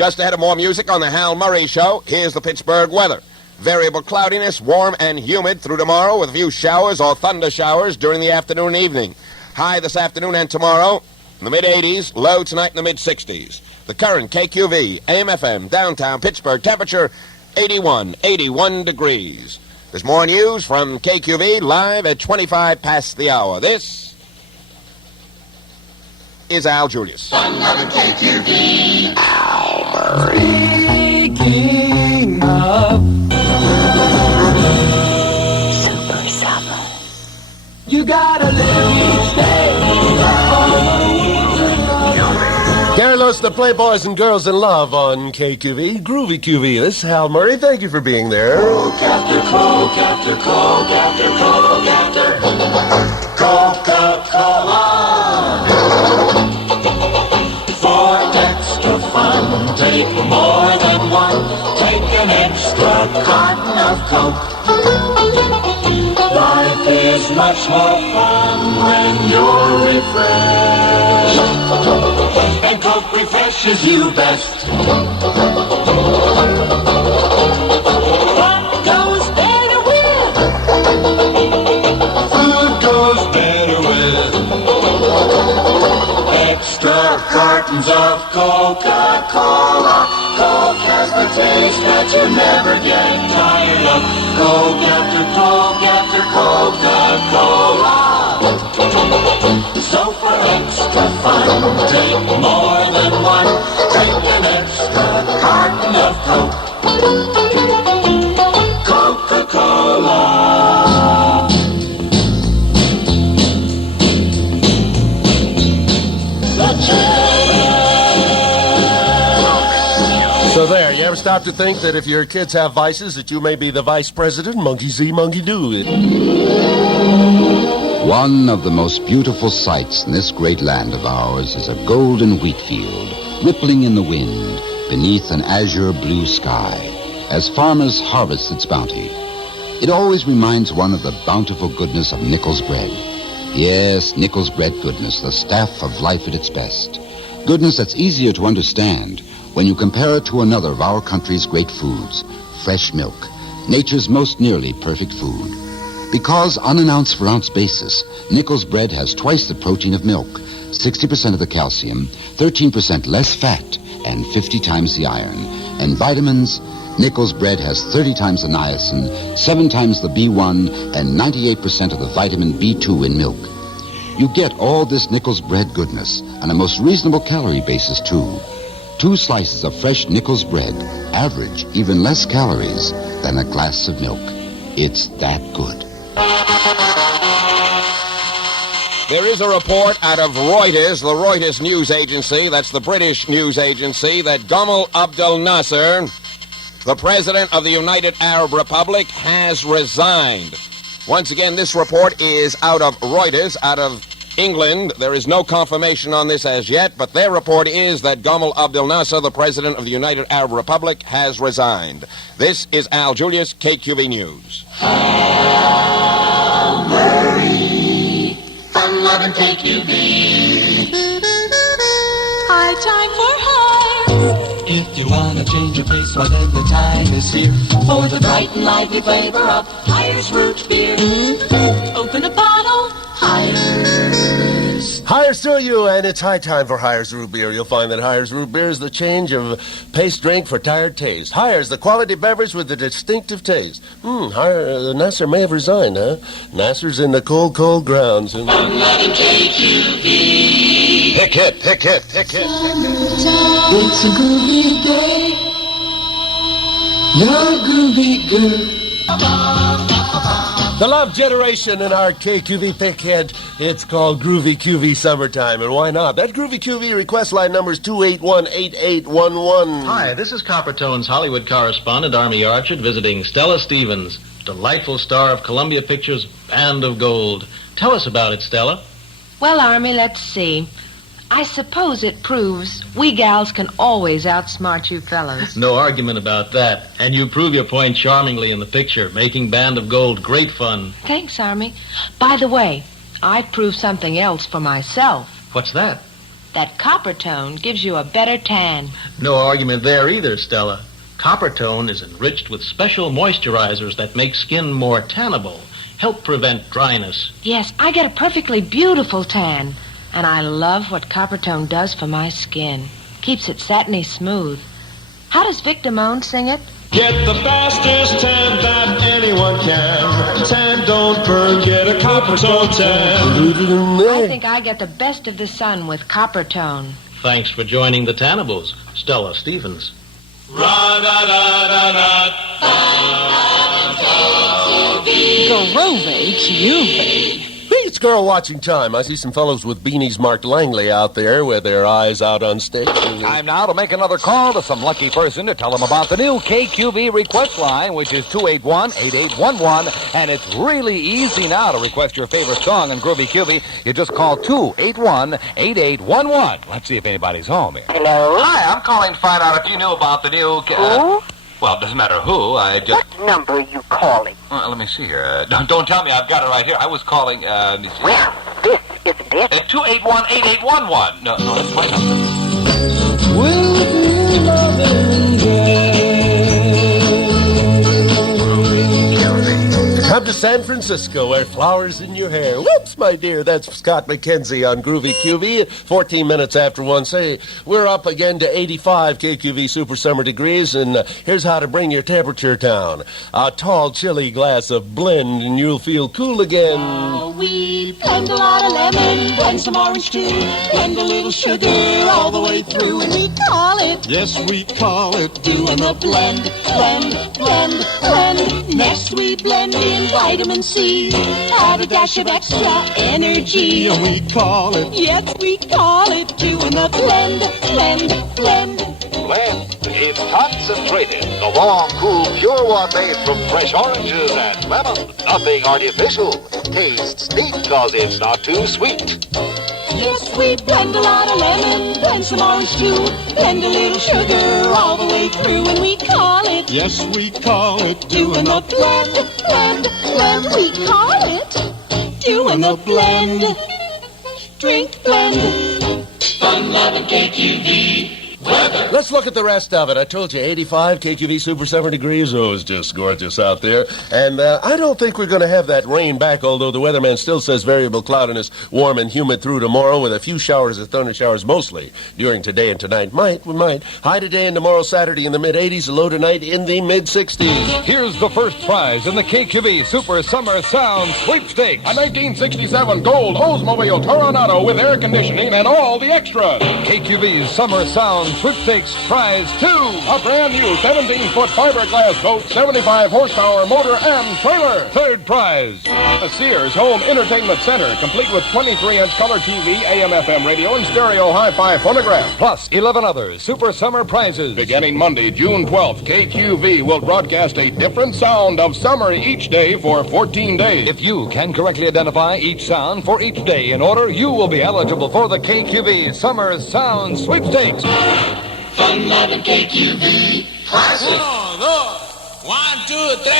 Just ahead of more music on the Hal Murray Show, here's the Pittsburgh weather. Variable cloudiness, warm and humid through tomorrow with a few showers or thunder showers during the afternoon and evening. High this afternoon and tomorrow in the mid-80s, low tonight in the mid-60s. The current KQV, AM/FM, downtown Pittsburgh, temperature 81 degrees. There's more news from KQV live at 25 past the hour. This is Al Julius. Another KQV. Hal Murray. Speaking of Super Summer. you gotta live each day. Carlos, the Playboys and Girls in Love on KQV. Groovy QV. This is Hal Murray. Thank you for being there. Coke after Coke after Coke after Coke after Coca-Cola. For extra fun, take more than one. Take an extra carton of Coke. Life is much more fun when you're refreshed. And Coke refreshes you best. Fun goes better with. Food goes better with. Extra cartons of Coca-Cola. Coke has the taste that you never get tired of. Coke after Coke after Coca-Cola. So for extra fun, take more than one. Take an extra carton of Coke. Coca-Cola. So there, you ever stop to think that if your kids have vices, that you may be the vice president? Monkey see, monkey do. One of the most beautiful sights in this great land of ours is a golden wheat field, rippling in the wind beneath an azure blue sky, as farmers harvest its bounty. It always reminds one of the bountiful goodness of Nichols bread. Yes, Nichols bread goodness, the staff of life at its best. Goodness that's easier to understand when you compare it to another of our country's great foods, fresh milk, nature's most nearly perfect food. Because on an ounce-for-ounce basis, Nichols bread has twice the protein of milk, 60% of the calcium, 13% less fat, and 50 times the iron. And vitamins, Nichols bread has 30 times the niacin, 7 times the B1, and 98% of the vitamin B2 in milk. You get all this Nichols bread goodness on a most reasonable calorie basis, too. 2 slices of fresh Nichols bread average even less calories than a glass of milk. It's that good. There is a report out of Reuters, the Reuters news agency, that's the British news agency, that Gamal Abdel Nasser, the president of the United Arab Republic, has resigned. Once again, this report is out of Reuters, out of England. There is no confirmation on this as yet, but their report is that Gamal Abdel Nasser, the president of the United Arab Republic, has resigned. This is Al Julius, KQV News. Hal Murray. Fun-loving KQV. High time for hearts. if you wanna change your pace, well then the time is here For the bright and lively flavor of Hires Root Beer. Open a bottle, Hires. Hires to you, and it's high time for Hires Root Beer. You'll find that Hires Root Beer is the change of pace drink for tired taste. Hires, the quality beverage with the distinctive taste. Nasser may have resigned, huh? Nasser's in the cold, cold grounds. Fun loving KQV. Pick hit, pick hit, pick hit. It's a groovy day. You're a groovy girl. The Love Generation in our KQV pick hit. It's called Groovy QV Summertime, and why not? That Groovy QV request line number is 281-8811. Hi, this is Coppertone's Hollywood correspondent, Army Archer, visiting Stella Stevens, delightful star of Columbia Pictures' Band of Gold. Tell us about it, Stella. Well, Army, let's see. I suppose it proves we gals can always outsmart you fellows. No argument about that. And you prove your point charmingly in the picture, making Band of Gold great fun. Thanks, Army. By the way, I proved something else for myself. What's that? that copper tone gives you a better tan. No argument there either, Stella. Copper tone is enriched with special moisturizers that make skin more tannable, help prevent dryness. Yes, I get a perfectly beautiful tan. And I love what copper tone does for my skin. Keeps it satiny smooth. How does Vic Damone sing it? Get the fastest tan that anyone can. Tan don't burn, get a copper tone tan. I think I get the best of the sun with copper tone. Thanks for joining the Tannables, Stella Stevens. KQV. It's girl watching time. I see some fellows with beanies marked Langley out there with their eyes out on stage. Time now to make another call to some lucky person to tell them about the new KQV request line, which is 281-8811. And it's really easy now to request your favorite song in Groovy QV. You just call 281-8811. Let's see if anybody's home here. Hello? Hi, I'm calling to find out if you knew about the new... Who? Well, it doesn't matter who. I just... What number are you calling? Let me see here. Don't tell me. I've got it right here. I was calling... let me see. Well, this isn't it. 281-8811. No, that's my number. Come to San Francisco, where flowers in your hair. Whoops, my dear, that's Scott McKenzie on Groovy QV. 14 minutes after 1. Say, we're up again to 85 KQV Super Summer degrees, and here's how to bring your temperature down. A tall, chilly glass of blend, and you'll feel cool again. We blend a lot of lemon, blend some orange too, blend a little sugar all the way through, and we call it. Yes, we call it Doing the blend, blend, blend, blend. Next we blend in vitamin C, add a dash of extra energy. and we call it Yes, we call it doing the blend, blend, blend. Blend. It's concentrated. The long, cool, pure one made from fresh oranges and lemon. Nothing artificial. Tastes neat because it's not too sweet. Yes, we blend a lot of lemon, blend some orange too, blend a little sugar all the way through, and we call it. Yes, we call it Doing the blend, blend, blend. We call it doing the blend. Drink blend. Fun loving KQV weather. Let's look at the rest of it. I told you, 85 KQV Super Summer degrees. Oh, it's just gorgeous out there. And I don't think we're going to have that rain back, although the weatherman still says variable cloudiness, warm and humid through tomorrow with a few showers and thunder showers mostly during today and tonight. We might. High today and tomorrow Saturday in the mid-80s, low tonight in the mid-60s. Here's the first prize in the KQV Super Summer Sound Sweepstakes. A 1967 gold Oldsmobile Toronado with air conditioning and all the extras. KQV's Summer Sound Sweepstakes Prize 2. A brand new 17-foot fiberglass boat, 75 horsepower motor and trailer. Third prize. A Sears Home Entertainment Center, complete with 23-inch color TV, AM/FM radio, and stereo hi-fi phonograph. Plus 11 other Super Summer prizes. Beginning Monday, June 12th, KQV will broadcast a different sound of summer each day for 14 days. If you can correctly identify each sound for each day in order, you will be eligible for the KQV Summer Sound Sweepstakes. Fun loving KQV classic. 1, 2, 3,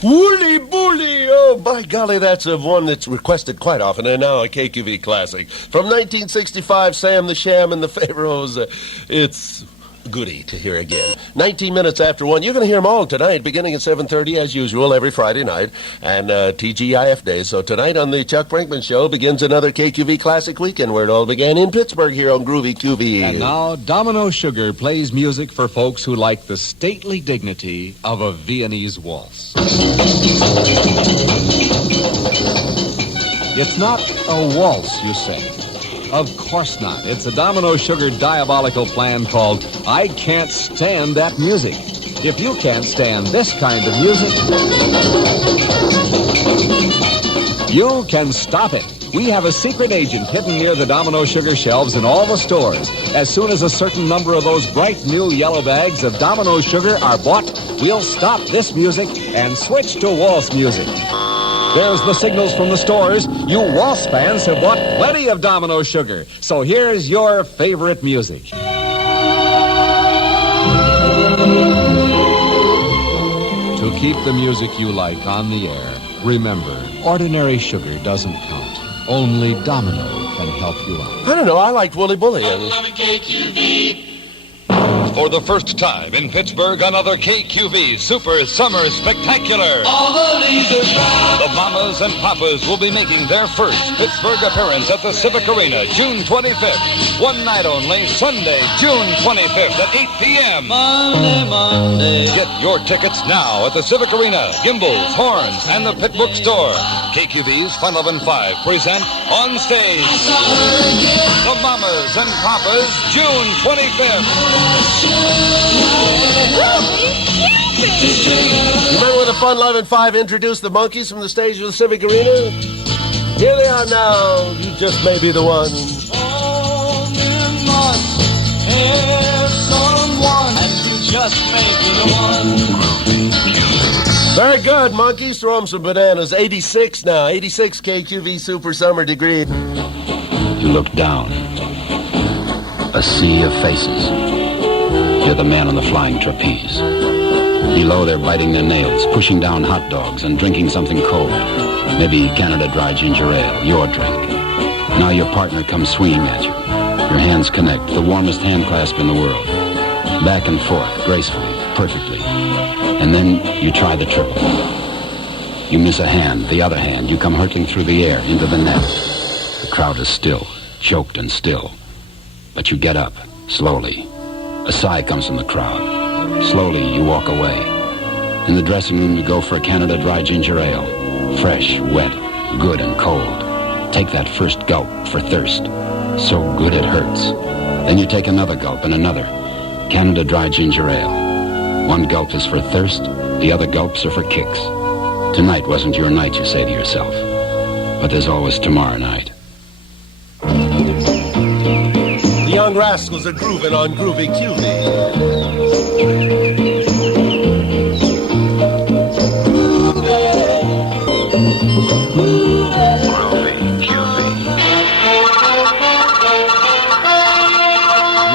4. Woolly bully! Oh, by golly, that's one that's requested quite often, and now a KQV classic. From 1965, Sam the Sham and the Pharaohs. It's goody to hear again. 19 minutes after 1. You're going to hear them all tonight, beginning at 7:30 as usual, every Friday night, and TGIF days. So tonight on the Chuck Brinkman Show begins another KQV Classic Weekend, where it all began in Pittsburgh here on Groovy QV. And now, Domino Sugar plays music for folks who like the stately dignity of a Viennese waltz. It's not a waltz, you say. Of course not. It's a Domino Sugar diabolical plan called I Can't Stand That Music. If you can't stand this kind of music, you can stop it. We have a secret agent hidden near the Domino Sugar shelves in all the stores. As soon as a certain number of those bright new yellow bags of Domino Sugar are bought, we'll stop this music and switch to waltz music. There's the signals from the stores. You waltz fans have bought plenty of Domino Sugar. So here's your favorite music. keep the music you like on the air, remember, ordinary sugar doesn't count. Only Domino can help you out. I don't know. I liked Wooly Bully. For the first time in Pittsburgh, another KQV Super Summer Spectacular. All the leaves are brown. The Mamas and Papas will be making their first Pittsburgh appearance at the Civic Arena, June 25th. One night only, Sunday, June 25th at 8 p.m. Monday. Get your tickets now at the Civic Arena, Gimbals, Horns, and the Pit Bookstore. KQV's Fun Lovin' 5 present On Stage The Mamas and Papas, June 25th. Remember when the Fun Lovin' 5 introduced the monkeys from the stage of the Civic Arena? Here they are now. You just may be the one. All men must have someone, and you just may be the one. Very good, monkeys. Throw them some bananas. 86 now. 86 KQV Super Summer Degree. You look down. A sea of faces. You're the man on the flying trapeze. Below, they're biting their nails, pushing down hot dogs, and drinking something cold. Maybe Canada Dry Ginger Ale, your drink. Now your partner comes swinging at you. Your hands connect, the warmest hand clasp in the world. Back and forth, gracefully, perfectly. And then you try the triple. You miss a hand, the other hand. You come hurtling through the air, into the net. The crowd is still, choked and still. But you get up, slowly. A sigh comes from the crowd. Slowly, you walk away. In the dressing room, you go for a Canada Dry Ginger Ale. Fresh, wet, good and cold. Take that first gulp for thirst. So good it hurts. Then you take another gulp and another. Canada Dry Ginger Ale. One gulp is for thirst, the other gulps are for kicks. Tonight wasn't your night, you say to yourself. But there's always tomorrow night. The Young Rascals are grooving on Groovy QV.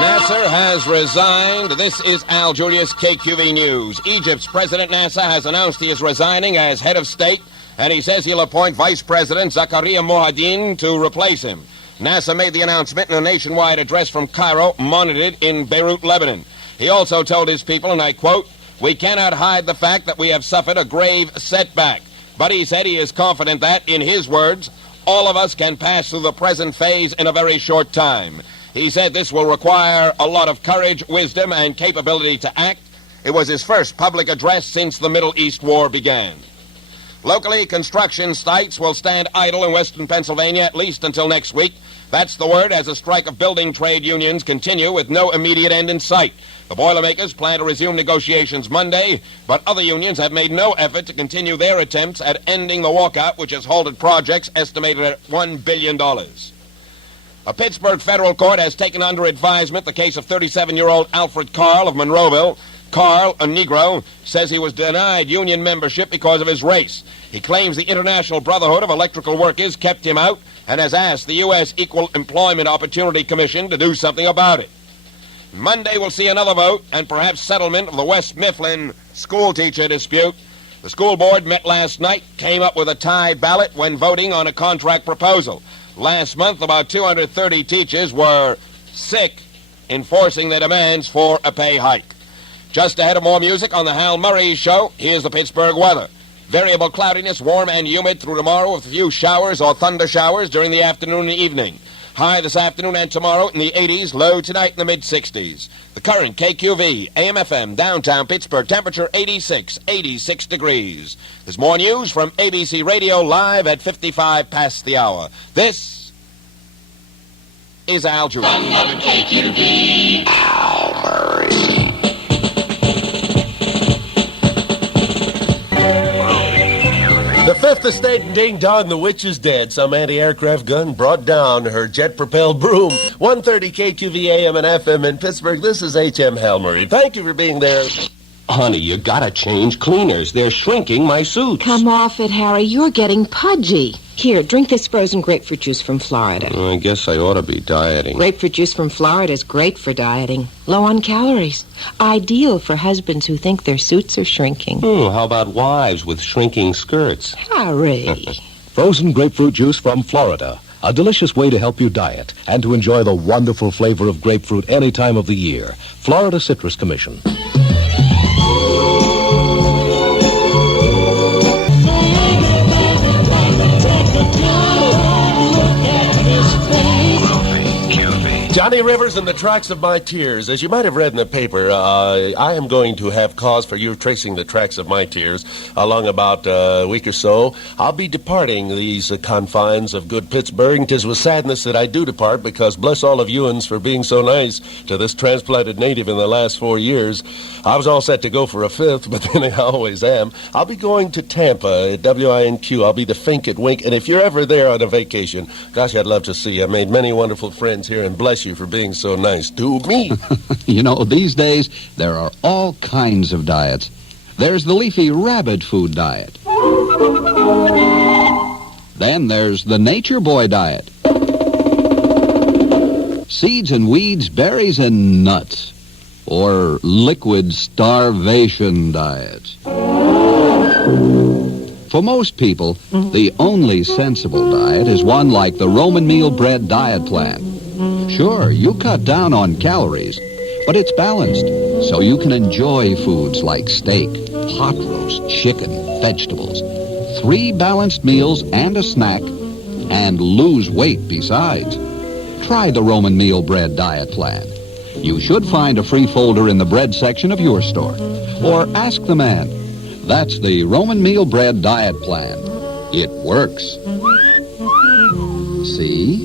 Nasser has resigned. This is Al Julius, KQV News. Egypt's President Nasser has announced he is resigning as head of state, and he says he'll appoint Vice President Zakaria Mohadin to replace him. Nasser made the announcement in a nationwide address from Cairo, monitored in Beirut, Lebanon. He also told his people, and I quote, "We cannot hide the fact that we have suffered a grave setback." But he said he is confident that, in his words, all of us can pass through the present phase in a very short time. He said this will require a lot of courage, wisdom, and capability to act. It was his first public address since the Middle East War began. Locally, construction sites will stand idle in western Pennsylvania at least until next week. That's the word as a strike of building trade unions continue with no immediate end in sight. The Boilermakers plan to resume negotiations Monday, but other unions have made no effort to continue their attempts at ending the walkout, which has halted projects estimated at $1 billion. A Pittsburgh federal court has taken under advisement the case of 37-year-old Alfred Carl of Monroeville. Carl, a Negro, says he was denied union membership because of his race. He claims the International Brotherhood of Electrical Workers kept him out and has asked the U.S. Equal Employment Opportunity Commission to do something about it. Monday will see another vote and perhaps settlement of the West Mifflin school teacher dispute. The school board met last night, came up with a tie ballot when voting on a contract proposal. Last month, about 230 teachers were sick enforcing their demands for a pay hike. Just ahead of more music on the Hal Murray Show, here's the Pittsburgh weather. Variable cloudiness, warm and humid through tomorrow with a few showers or thunder showers during the afternoon and evening. High this afternoon and tomorrow in the 80s, low tonight in the mid-60s. The current KQV, AM/FM, downtown Pittsburgh, temperature 86 degrees. There's more news from ABC Radio live at 55 past the hour. This is Al Julius. KQV. Hal Murray. The Fifth Estate and Ding Dong, the witch is dead. Some anti-aircraft gun brought down her jet-propelled broom. 130 KQV AM and FM in Pittsburgh. This is H.M. Hal Murray. Thank you for being there. Honey, you gotta change cleaners. They're shrinking my suits. Come off it, Harry. You're getting pudgy. Here, drink this frozen grapefruit juice from Florida. I guess I ought to be dieting. Grapefruit juice from Florida is great for dieting. Low on calories. Ideal for husbands who think their suits are shrinking. How about wives with shrinking skirts? Harry. Frozen grapefruit juice from Florida. A delicious way to help you diet and to enjoy the wonderful flavor of grapefruit any time of the year. Florida Citrus Commission. Johnny Rivers and the Tracks of My Tears. As you might have read in the paper, I am going to have cause for you tracing the tracks of my tears along about a week or so. I'll be departing these confines of good Pittsburgh. 'Tis with sadness that I do depart, because bless all of you'ns for being so nice to this transplanted native in the last 4 years. I was all set to go for a fifth, but then I always am. I'll be going to Tampa at WINQ. I'll be the Fink at Wink. And if you're ever there on a vacation, gosh, I'd love to see you. I made many wonderful friends here, and bless you for being so nice to me. You know, these days, there are all kinds of diets. There's the leafy rabbit food diet. Then there's the Nature Boy diet. Seeds and weeds, berries and nuts. Or liquid starvation diet. For most people, the only sensible diet is one like the Roman meal bread diet plan. Sure, you cut down on calories, but it's balanced, so you can enjoy foods like steak, pot roast, chicken, vegetables, 3 balanced meals and a snack, and lose weight besides. Try the Roman meal bread diet plan. You should find a free folder in the bread section of your store. Or ask the man. That's the Roman meal bread diet plan. It works. See?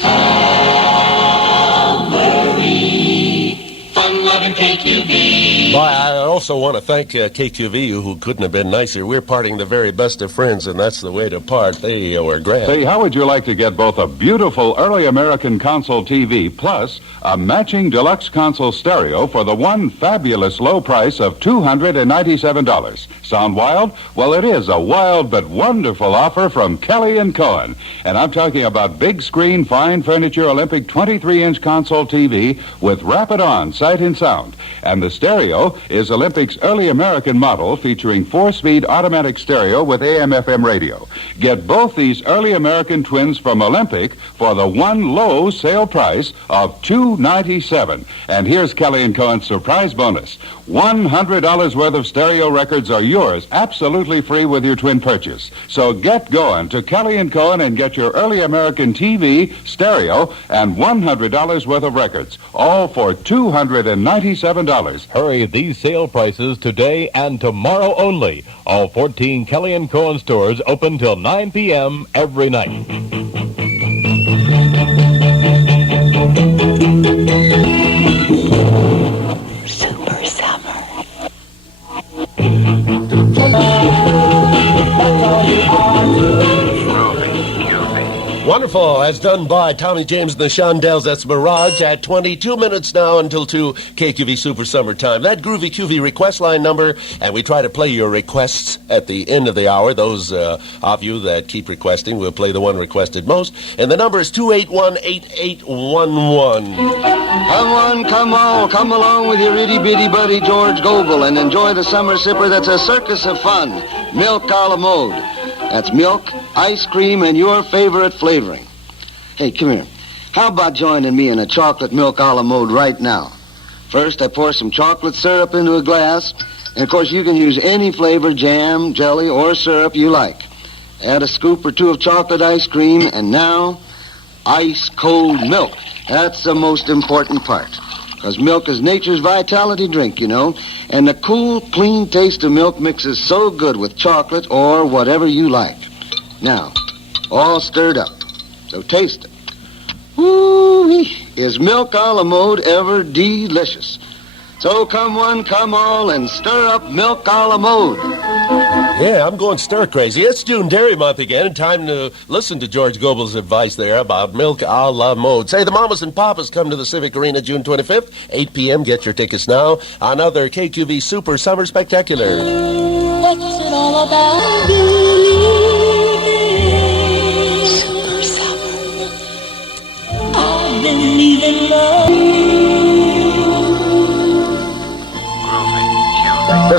Hal Murray, fun-loving KQV. Boy, I also want to thank KQV, who couldn't have been nicer. We're parting the very best of friends, and that's the way to part. They were grand. Say, how would you like to get both a beautiful early American console TV plus a matching deluxe console stereo for the one fabulous low price of $297? Sound wild? Well, it is a wild but wonderful offer from Kelly & Cohen. And I'm talking about big screen, fine furniture, Olympic 23-inch console TV with rapid-on sight and sound. And the stereo is Olympic's early American model featuring 4-speed automatic stereo with AM/FM radio. Get both these early American twins from Olympic for the one low sale price of $297. And here's Kelly & Cohen's surprise bonus. $100 worth of stereo records are yours, absolutely free with your twin purchase. So get going to Kelly & Cohen and get your early American TV, stereo, and $100 worth of records, all for $297. Hurry these sale prices today and tomorrow only. All 14 Kelly & Cohen stores open till 9 p.m. every night. Super Summer. Wonderful, as done by Tommy James and the Shondells. That's Mirage at 22 minutes now until 2 KQV Super Summertime. That groovy QV request line number, and we try to play your requests at the end of the hour. Those of you that keep requesting, we'll play the one requested most. And the number is 281-8811. Come on, come all, come along with your itty-bitty buddy George Gobel and enjoy the summer sipper that's a circus of fun. Milk a la mode. That's milk, ice cream, and your favorite flavoring. Hey, come here. How about joining me in a chocolate milk a la mode right now? First, I pour some chocolate syrup into a glass. And, of course, you can use any flavor, jam, jelly, or syrup you like. Add a scoop or two of chocolate ice cream, and now, ice-cold milk. That's the most important part. Because milk is nature's vitality drink, you know. And the cool, clean taste of milk mixes so good with chocolate or whatever you like. Now, all stirred up. So taste it. Woo-wee! Is milk a la mode ever delicious? So come one, come all, and stir up milk a la mode. Yeah, I'm going stir crazy. It's June Dairy Month again, and time to listen to George Gobel's advice there about milk a la mode. Say the mamas and papas come to the Civic Arena June 25th, 8 p.m. Get your tickets now. Another KQV Super Summer Spectacular. What's it all about?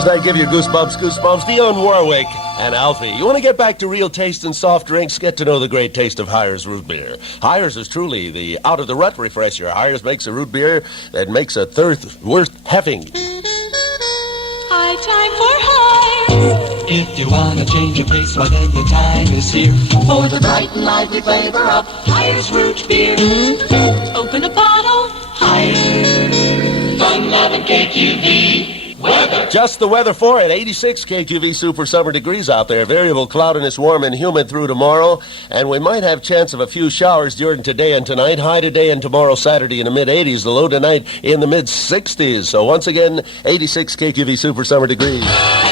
I give you goosebumps, Dionne Warwick and Alfie. You want to get back to real taste in soft drinks? Get to know the great taste of Hires root beer. Hires is truly the out-of-the-rut refresher. Hires makes a root beer that makes a thirst worth having. High time for Hires. If you want to change your pace, well then the time is here. For the bright and lively flavor of Hires root beer. Open a bottle, Hires. Fun loving KQV. Weather. Just the weather for it. 86 KQV super summer degrees out there. Variable cloudiness, warm and humid through tomorrow. And we might have chance of a few showers during today and tonight. High today and tomorrow, Saturday, in the mid-80s. The low tonight in the mid-60s. So once again, 86 KQV super summer degrees.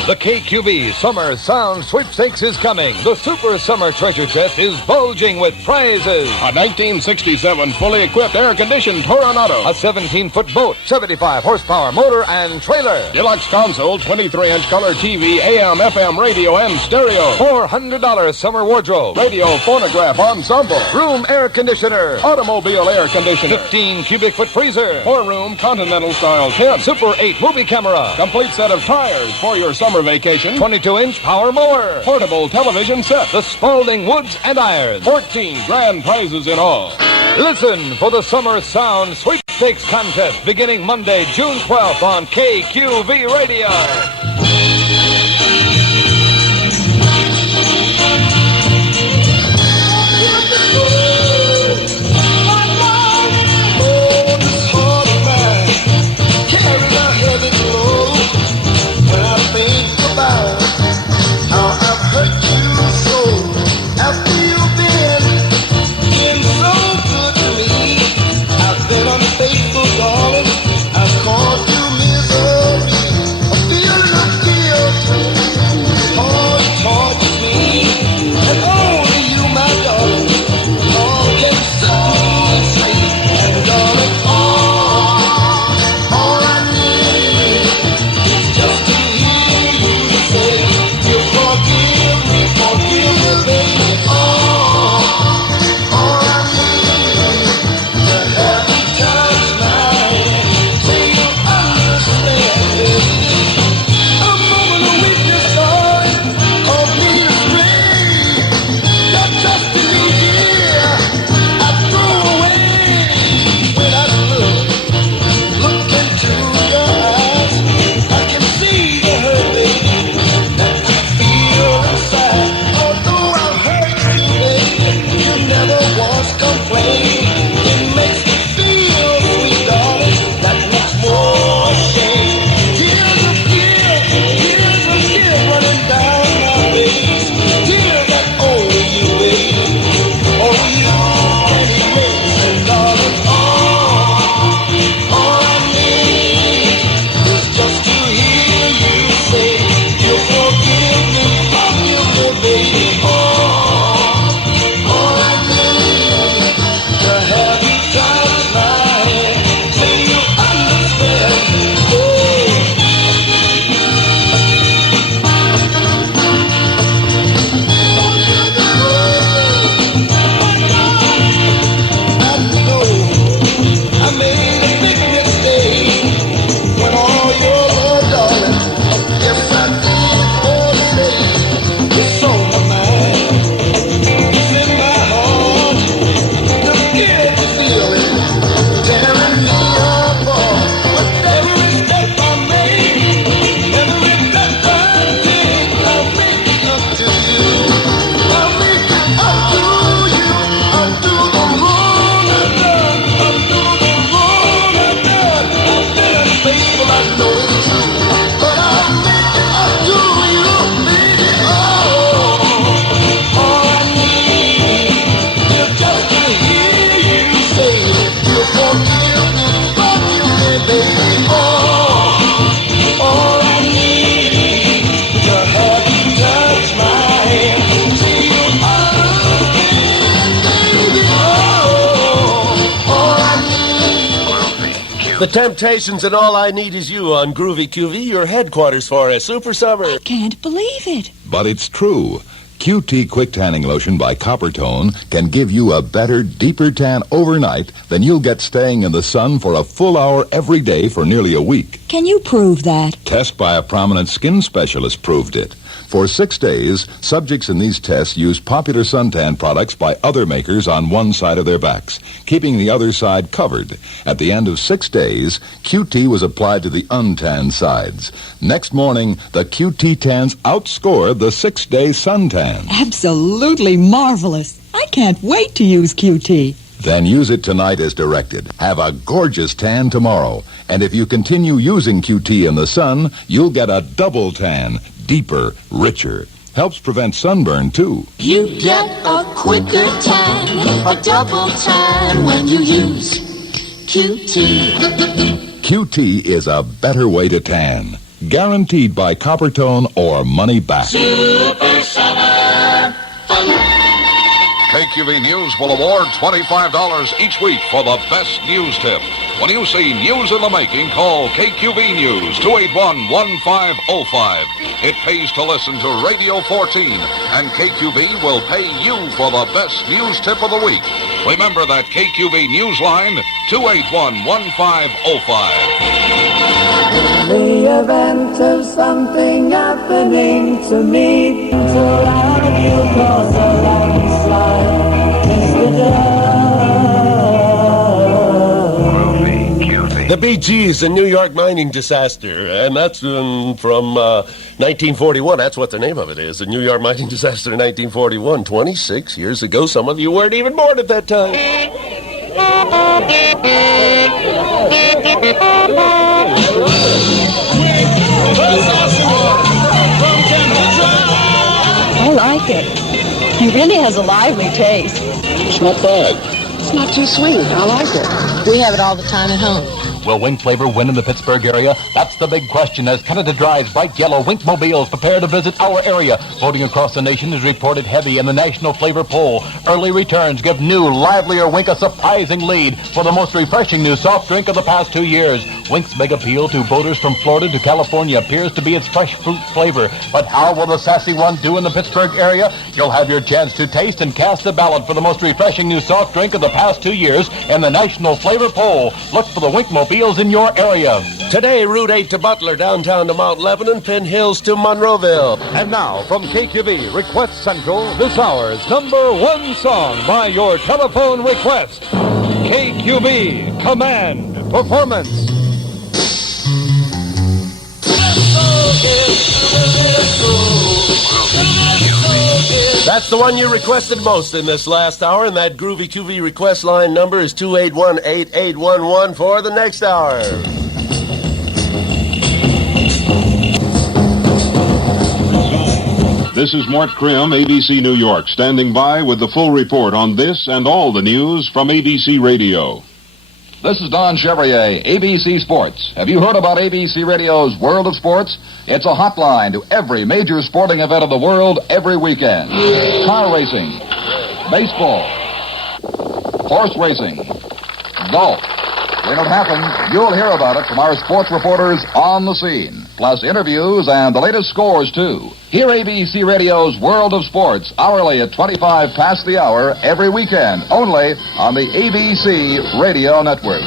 The KQV Summer Sound Sweepstakes is coming. The Super Summer Treasure Chest is bulging with prizes. A 1967 fully equipped air-conditioned Toronado. A 17-foot boat, 75-horsepower motor and trailer. Deluxe console, 23-inch color TV, AM, FM, radio, and stereo. $400 summer wardrobe. Radio phonograph ensemble. Room air conditioner. Automobile air conditioner. 15 cubic foot freezer. 4-room continental style tent. Super 8 movie camera. Complete set of tires for your summer vacation. 22-inch power mower. Portable television set. The Spalding Woods and Irons. 14 grand prizes in all. Listen for the Summer Sound Sweepstakes contest beginning Monday, June 12th on KQV Radio. The Temptations and All I Need Is You on Groovy QV, your headquarters for a super summer. I can't believe it. But it's true. QT Quick Tanning Lotion by Coppertone can give you a better, deeper tan overnight than you'll get staying in the sun for a full hour every day for nearly a week. Can you prove that? Test by a prominent skin specialist proved it. For 6 days, subjects in these tests used popular suntan products by other makers on one side of their backs, keeping the other side covered. At the end of 6 days, QT was applied to the untanned sides. Next morning, the QT tans outscored the 6-day suntan. Absolutely marvelous. I can't wait to use QT. Then use it tonight as directed. Have a gorgeous tan tomorrow. And if you continue using QT in the sun, you'll get a double tan, deeper, richer. Helps prevent sunburn, too. You get a quicker tan, a double tan when you use QT. QT is a better way to tan. Guaranteed by Coppertone or money back. Super Summer Fun. KQV News will award $25 each week for the best news tip. When you see news in the making, call KQV News 281-1505. It pays to listen to Radio 14, and KQV will pay you for the best news tip of the week. Remember that KQV News line, 281-1505. The event of something happening to me, to love you cause a landslide, Mr. The Bee Gees, a New York mining disaster, and that's from 1941. That's what the name of it is, the New York mining disaster in 1941, 26 years ago. Some of you weren't even born at that time. I like it. He really has a lively taste. It's not bad. It's not too sweet. I like it. We have it all the time at home. Will Wink flavor win in the Pittsburgh area? That's the big question as Canada Drive's bright yellow Winkmobiles prepare to visit our area. Voting across the nation is reported heavy in the national flavor poll. Early returns give new, livelier Wink a surprising lead for the most refreshing new soft drink of the past 2 years. Wink's big appeal to voters from Florida to California appears to be its fresh fruit flavor. But how will the sassy one do in the Pittsburgh area? You'll have your chance to taste and cast a ballot for the most refreshing new soft drink of the past 2 years in the national flavor poll. Look for the Winkmobiles in your area. Today, Route 8 to Butler, downtown to Mount Lebanon, Penn Hills to Monroeville. And now, from KQV Request Central, this hour's #1 song by your telephone request. KQV Command Performance. That's the one you requested most in this last hour, and that groovy QV request line number is 281-8811 for the next hour. This is Mort Krim, ABC New York, standing by with the full report on this and all the news from ABC Radio. This is Don Chevrier, ABC Sports. Have you heard about ABC Radio's World of Sports? It's a hotline to every major sporting event of the world every weekend. Car racing, baseball, horse racing, golf. When it happens, you'll hear about it from our sports reporters on the scene, plus interviews and the latest scores, too. Hear ABC Radio's World of Sports hourly at 25 past the hour every weekend, only on the ABC Radio Network.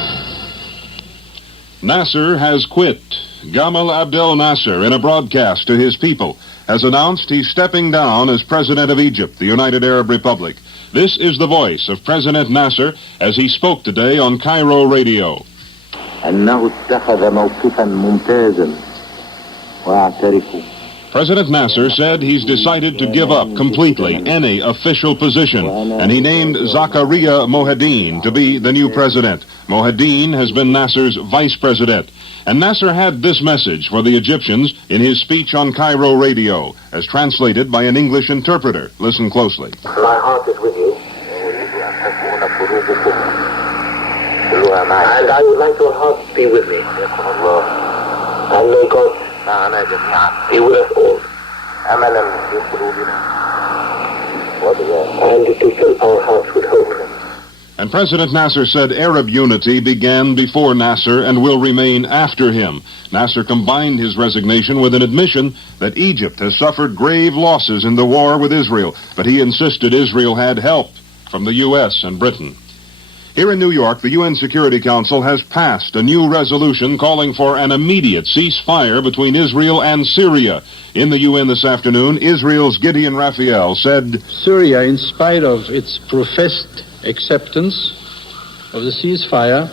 Nasser has quit. Gamal Abdel Nasser, in a broadcast to his people, has announced he's stepping down as President of Egypt, the United Arab Republic. This is the voice of President Nasser as he spoke today on Cairo Radio. أنه اتخذ موقفا ممتازا وأعترف. President Nasser said he's decided to give up completely any official position, and he named Zakaria Mohaddin to be the new president. Mohaddin has been Nasser's vice president. And Nasser had this message for the Egyptians in his speech on Cairo Radio, as translated by an English interpreter. Listen closely. My heart is with you. And I would like your heart to be with me. And may God be with us all. And to fill our hearts with hope. And President Nasser said Arab unity began before Nasser and will remain after him. Nasser combined his resignation with an admission that Egypt has suffered grave losses in the war with Israel, but he insisted Israel had help from the U.S. and Britain. Here in New York, the UN Security Council has passed a new resolution calling for an immediate ceasefire between Israel and Syria. In the UN this afternoon, Israel's Gideon Raphael said, Syria, in spite of its professed acceptance of the ceasefire,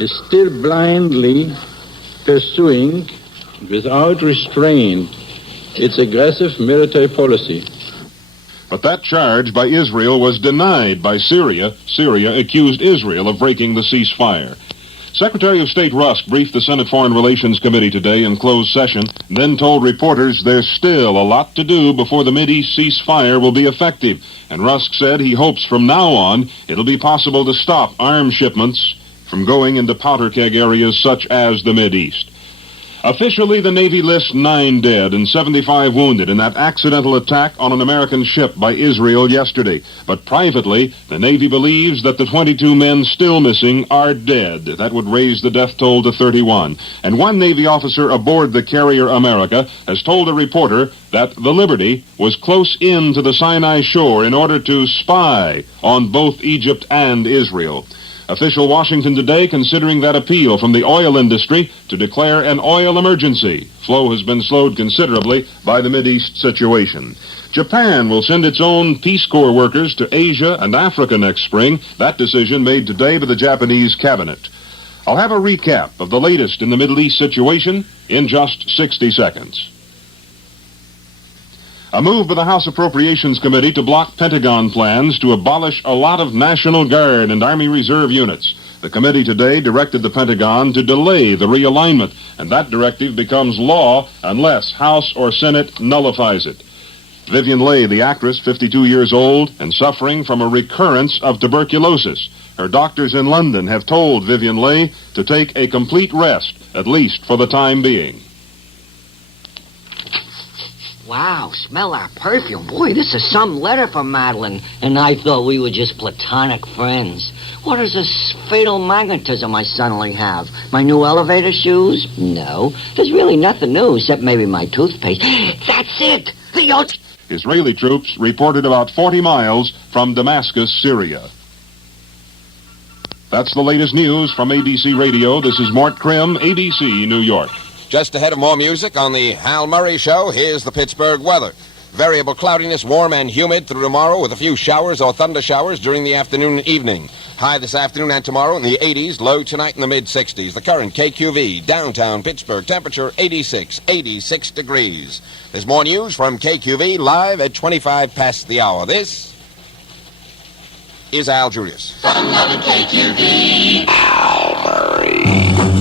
is still blindly pursuing, without restraint, its aggressive military policy. But that charge by Israel was denied by Syria. Syria accused Israel of breaking the ceasefire. Secretary of State Rusk briefed the Senate Foreign Relations Committee today in closed session, then told reporters there's still a lot to do before the Mideast ceasefire will be effective. And Rusk said he hopes from now on it'll be possible to stop arms shipments from going into powder keg areas such as the Mideast. Officially, the Navy lists 9 dead and 75 wounded in that accidental attack on an American ship by Israel yesterday. But privately, the Navy believes that the 22 men still missing are dead. That would raise the death toll to 31. And one Navy officer aboard the carrier America has told a reporter that the Liberty was close in to the Sinai shore in order to spy on both Egypt and Israel. Official Washington today considering that appeal from the oil industry to declare an oil emergency. Flow has been slowed considerably by the Mideast situation. Japan will send its own Peace Corps workers to Asia and Africa next spring. That decision made today by the Japanese cabinet. I'll have a recap of the latest in the Middle East situation in just 60 seconds. A move by the House Appropriations Committee to block Pentagon plans to abolish a lot of National Guard and Army Reserve units. The committee today directed the Pentagon to delay the realignment, and that directive becomes law unless House or Senate nullifies it. Vivian Leigh, the actress, 52 years old and suffering from a recurrence of tuberculosis. Her doctors in London have told Vivian Leigh to take a complete rest, at least for the time being. Wow, smell our perfume. Boy, this is some letter from Madeline. And I thought we were just platonic friends. What is this fatal magnetism I suddenly have? My new elevator shoes? No. There's really nothing new except maybe my toothpaste. That's it! The Israeli troops reported about 40 miles from Damascus, Syria. That's the latest news from ABC Radio. This is Mort Krim, ABC, New York. Just ahead of more music on the Hal Murray Show, here's the Pittsburgh weather. Variable cloudiness, warm and humid through tomorrow with a few showers or thunder showers during the afternoon and evening. High this afternoon and tomorrow in the 80s, low tonight in the mid-60s. The current KQV, downtown Pittsburgh, temperature 86 degrees. There's more news from KQV live at 25 past the hour. This is Al Julius. From 11 KQV, Al Murray.